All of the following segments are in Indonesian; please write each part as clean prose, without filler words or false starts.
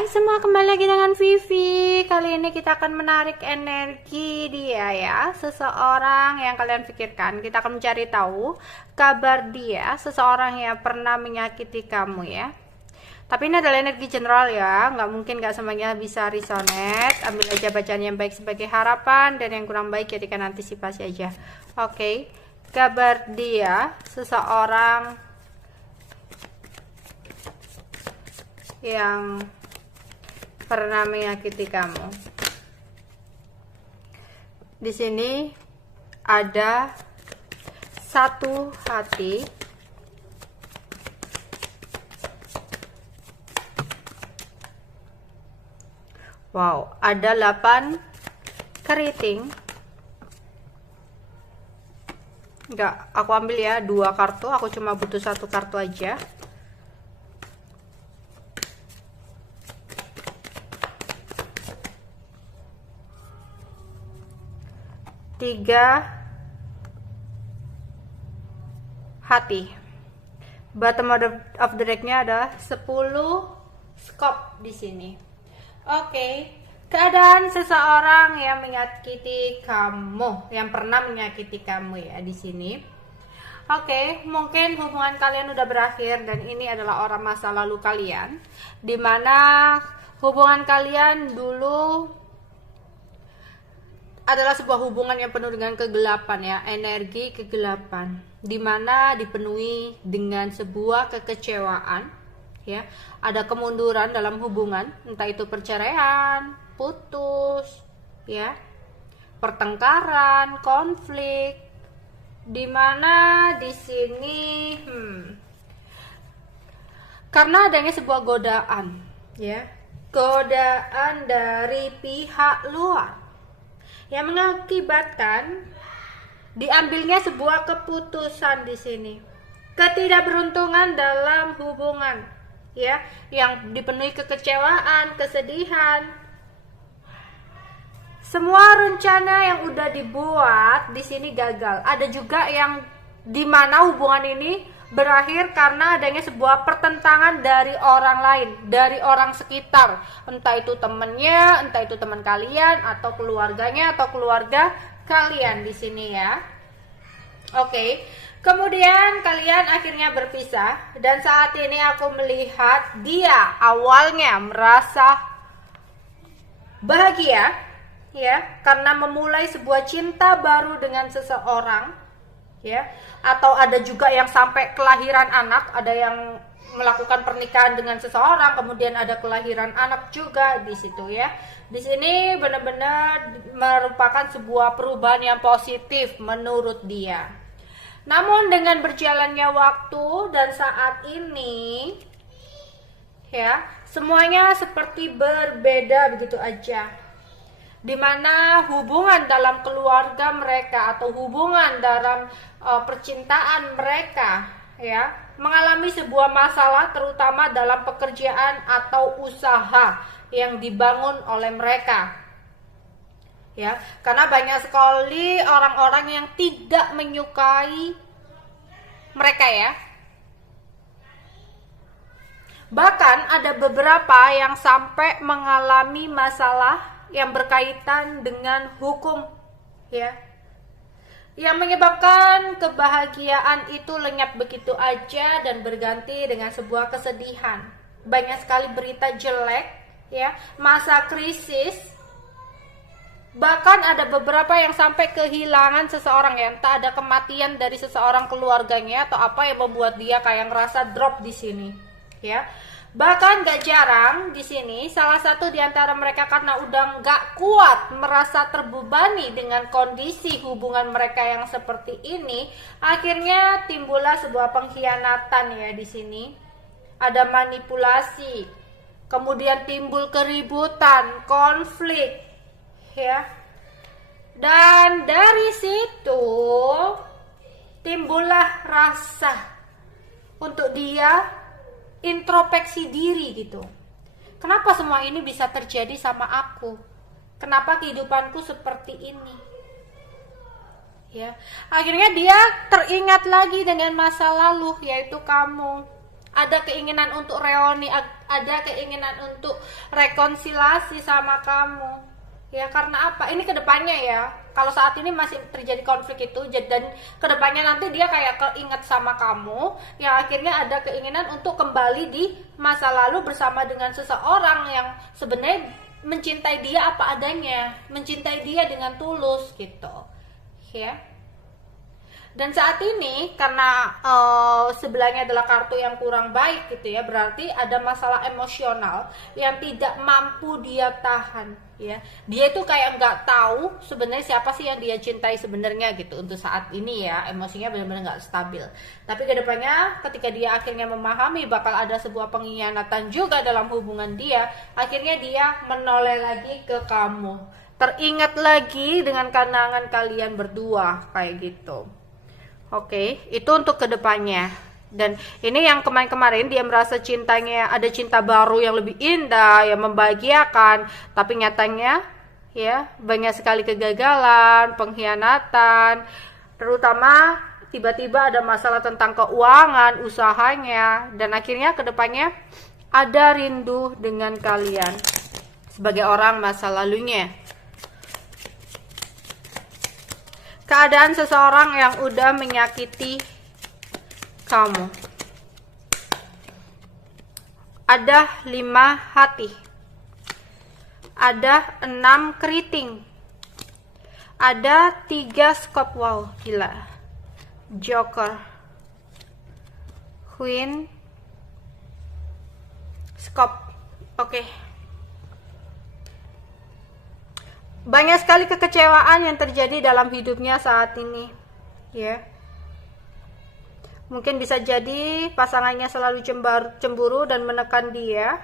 Hai semua, kembali lagi dengan Vivi. Kali ini kita akan menarik energi dia ya, seseorang yang kalian pikirkan. Kita akan mencari tahu kabar dia, seseorang yang pernah menyakiti kamu ya. Tapi ini adalah energi general ya, nggak mungkin nggak semuanya bisa resonate. Ambil aja bacaan yang baik sebagai harapan, dan yang kurang baik jadikan antisipasi aja. Oke, kabar dia, seseorang yang pernah menyakiti kamu. Di sini ada satu hati, wow, ada 8 keriting. Enggak, aku ambil ya 2 kartu, aku cuma butuh 1 kartu aja. Tiga hati. Bottom of the decknya ada 10 skop di sini. Oke, keadaan seseorang yang menyakiti kamu, yang pernah menyakiti kamu ya di sini. Oke, mungkin hubungan kalian udah berakhir dan ini adalah orang masa lalu kalian, dimana hubungan kalian dulu adalah sebuah hubungan yang penuh dengan kegelapan ya, energi kegelapan, dimana dipenuhi dengan sebuah kekecewaan ya, ada kemunduran dalam hubungan, entah itu perceraian, putus ya, pertengkaran, konflik, dimana di sini karena adanya sebuah godaan ya, godaan dari pihak luar yang mengakibatkan diambilnya sebuah keputusan di sini. Ketidakberuntungan dalam hubungan ya, yang dipenuhi kekecewaan, kesedihan. Semua rencana yang udah dibuat di sini gagal. Ada juga yang dimana hubungan ini berakhir karena adanya sebuah pertentangan dari orang lain, dari orang sekitar, entah itu temennya, entah itu teman kalian, atau keluarganya, atau keluarga kalian di sini ya. Oke, kemudian kalian akhirnya berpisah, dan saat ini aku melihat dia awalnya merasa bahagia ya, karena memulai sebuah cinta baru dengan seseorang ya, atau ada juga yang sampai kelahiran anak, ada yang melakukan pernikahan dengan seseorang kemudian ada kelahiran anak juga di situ ya. Di sini benar-benar merupakan sebuah perubahan yang positif menurut dia. Namun dengan berjalannya waktu dan saat ini ya, semuanya seperti berbeda begitu aja, dimana hubungan dalam keluarga mereka atau hubungan dalam percintaan mereka ya mengalami sebuah masalah, terutama dalam pekerjaan atau usaha yang dibangun oleh mereka ya, karena banyak sekali orang-orang yang tidak menyukai mereka ya. Bahkan ada beberapa yang sampai mengalami masalah yang berkaitan dengan hukum ya, yang menyebabkan kebahagiaan itu lenyap begitu aja dan berganti dengan sebuah kesedihan. Banyak sekali berita jelek ya, masa krisis, bahkan ada beberapa yang sampai kehilangan seseorang ya, entah ada kematian dari seseorang keluarganya atau apa yang membuat dia kayak ngerasa drop di sini ya. Bahkan gak jarang di sini salah satu di antara mereka karena udah gak kuat merasa terbebani dengan kondisi hubungan mereka yang seperti ini, akhirnya timbullah sebuah pengkhianatan ya di sini. Ada manipulasi, kemudian timbul keributan, konflik ya. Dan dari situ timbullah rasa untuk dia introspeksi diri gitu. Kenapa semua ini bisa terjadi sama aku? Kenapa kehidupanku seperti ini? Ya, akhirnya dia teringat lagi dengan masa lalu, yaitu kamu. Ada keinginan untuk reuni ada keinginan untuk rekonsiliasi sama kamu. Ya karena apa? Ini kedepannya ya. Kalau saat ini masih terjadi konflik itu, dan kedepannya nanti dia kayak keinget sama kamu, yang akhirnya ada keinginan untuk kembali di masa lalu bersama dengan seseorang yang sebenarnya mencintai dia apa adanya, mencintai dia dengan tulus gitu, ya. Dan saat ini karena sebelahnya adalah kartu yang kurang baik gitu ya, berarti ada masalah emosional yang tidak mampu dia tahan ya. Dia itu kayak nggak tahu sebenarnya siapa sih yang dia cintai sebenarnya gitu untuk saat ini ya, emosinya benar-benar nggak stabil. Tapi kedepannya ketika dia akhirnya memahami bakal ada sebuah pengkhianatan juga dalam hubungan dia, akhirnya dia menoleh lagi ke kamu, teringat lagi dengan kenangan kalian berdua kayak gitu. Oke, itu untuk kedepannya. Dan ini yang kemarin-kemarin dia merasa cintanya ada cinta baru yang lebih indah, yang membahagiakan, tapi nyatanya ya banyak sekali kegagalan, pengkhianatan, terutama tiba-tiba ada masalah tentang keuangan, usahanya, dan akhirnya kedepannya ada rindu dengan kalian sebagai orang masa lalunya. Keadaan seseorang yang udah menyakiti kamu. Ada 5 hati. Ada 6 keriting. Ada 3 skop. Wow, gila. Joker. Queen. Skop. Oke. Banyak sekali kekecewaan yang terjadi dalam hidupnya saat ini, ya. Mungkin bisa jadi pasangannya selalu cemburu dan menekan dia,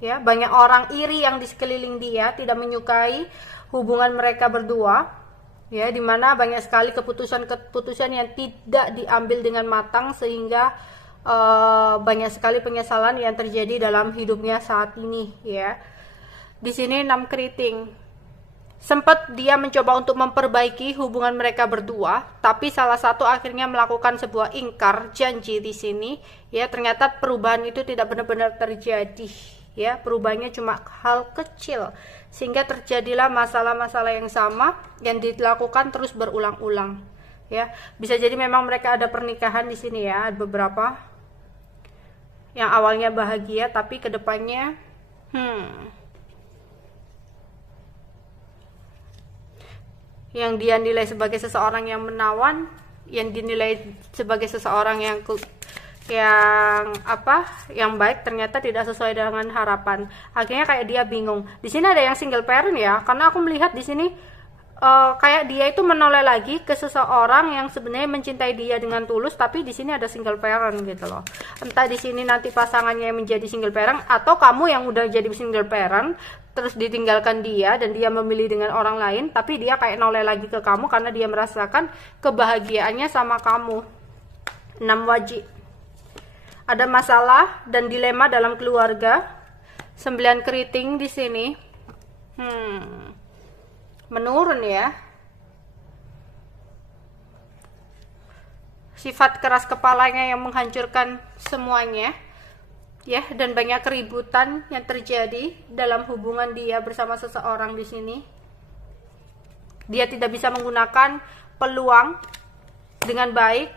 ya. Banyak orang iri yang di sekeliling dia, tidak menyukai hubungan mereka berdua, ya. Dimana banyak sekali keputusan-keputusan yang tidak diambil dengan matang sehingga banyak sekali penyesalan yang terjadi dalam hidupnya saat ini, ya. Di sini 6 keriting. Sempat dia mencoba untuk memperbaiki hubungan mereka berdua, tapi salah satu akhirnya melakukan sebuah ingkar janji di sini, ya. Ternyata perubahan itu tidak benar-benar terjadi, ya. Perubahannya cuma hal kecil, sehingga terjadilah masalah-masalah yang sama yang dilakukan terus berulang-ulang, ya. Bisa jadi memang mereka ada pernikahan di sini ya, ada beberapa yang awalnya bahagia tapi kedepannya yang dia nilai sebagai seseorang yang menawan, yang dinilai sebagai seseorang yang baik, ternyata tidak sesuai dengan harapan. Akhirnya kayak dia bingung. Di sini ada yang single parent ya, karena aku melihat di sini kayak dia itu menoleh lagi ke seseorang yang sebenarnya mencintai dia dengan tulus, tapi di sini ada single parent gitu loh. Entah di sini nanti pasangannya yang menjadi single parent atau kamu yang udah jadi single parent terus ditinggalkan dia dan dia memilih dengan orang lain, tapi dia kayak noleh lagi ke kamu karena dia merasakan kebahagiaannya sama kamu. 6 wajib. Ada masalah dan dilema dalam keluarga. 9 keriting di sini. Menurun ya. Sifat keras kepalanya yang menghancurkan semuanya, ya, dan banyak keributan yang terjadi dalam hubungan dia bersama seseorang di sini. Dia tidak bisa menggunakan peluang dengan baik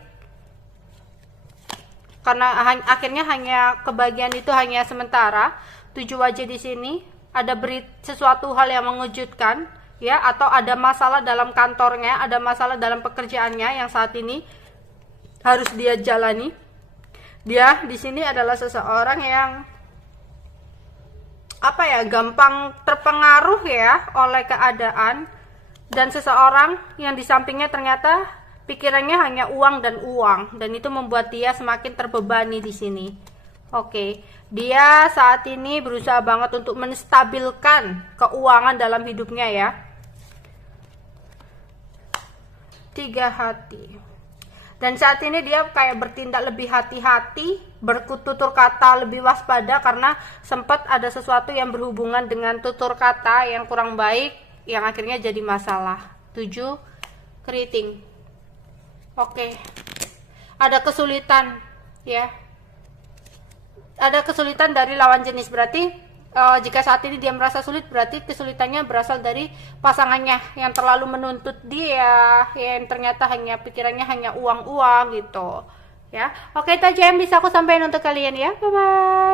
karena akhirnya hanya kebahagiaan itu hanya sementara. 7 wajah di sini. Ada sesuatu hal yang mengejutkan, ya, atau ada masalah dalam kantornya, ada masalah dalam pekerjaannya yang saat ini harus dia jalani. Dia di sini adalah seseorang yang gampang terpengaruh ya oleh keadaan, dan seseorang yang di sampingnya ternyata pikirannya hanya uang, dan itu membuat dia semakin terbebani di sini. Oke, dia saat ini berusaha banget untuk menstabilkan keuangan dalam hidupnya ya. 3 hati. Dan saat ini dia kayak bertindak lebih hati-hati, bertutur kata lebih waspada karena sempat ada sesuatu yang berhubungan dengan tutur kata yang kurang baik yang akhirnya jadi masalah. 7 keriting. Oke. Ada kesulitan ya. ada kesulitan dari lawan jenis. Berarti jika saat ini dia merasa sulit, berarti kesulitannya berasal dari pasangannya yang terlalu menuntut dia, yang ternyata hanya pikirannya hanya uang-uang gitu. Ya, oke, itu aja yang bisa aku sampaikan untuk kalian ya. Bye bye.